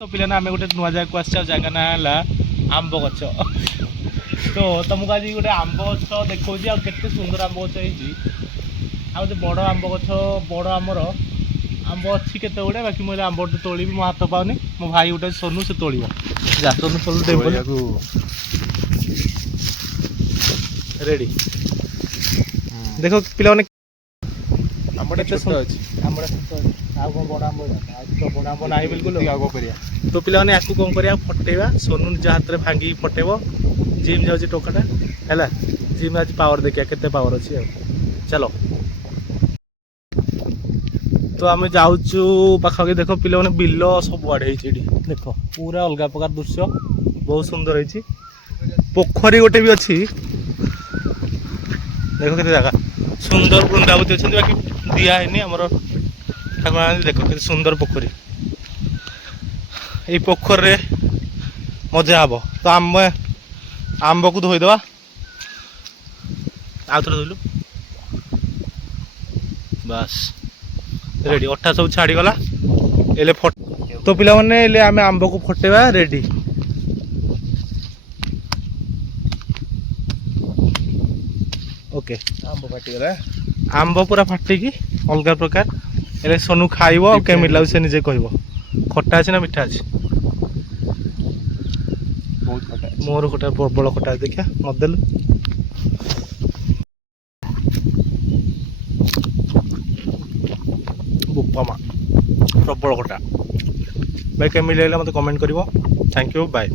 तो पिला आम गोटे नुआ जगह को आस जगह ना आंब गच तो तुमको आज गोटे आंब गच देखा के सुंदर आंब गच हो बड़ आंब गच बड़ आमर आंब अच्छी केते गुड़े बाकी मुझे आंब गोटे तोड़ी मो हाथ पाऊनी मो भाई गोटे सोनू से तोड़ जा सोनू सोनू रेडी देखो पिला तो पिला आपको कौन करा फटेवा सोनू निज हाथ में भांगी फटेब जिम जाऊँगी टोकाटा है जिम आज पावर देखिए केते पावर अच्छी चलो तो आम जाऊँ पाखापाखि देख पिला मैंने बिल सब आड़े देख पूरा अलग प्रकार दृश्य बहुत सुंदर है पोखरी गोटे भी अच्छी देख के जगह सुंदर वृंदावती अच्छे बाकी दिहनी आमर ठाकुर देख के सुंदर पोखरी ये पोखर रे मजा हम तो आंब को धोईदे आउ थे धोलु बस रेडी अठा सब छाड़गला तो पिला माने आम आंब को फटेवा रेडी ओके आंब फाटीगला आंब पूरा फाटिकी अलग प्रकार सोनू खाइब केमी लगे से निजे कह खटा अच्छे ना मीठा अच्छे मोर खटा प्रबल खटा देखिया मदेलु बोपा प्रबल खटा भाई केमी लगे मत कमेंट कर थैंक यू बाय।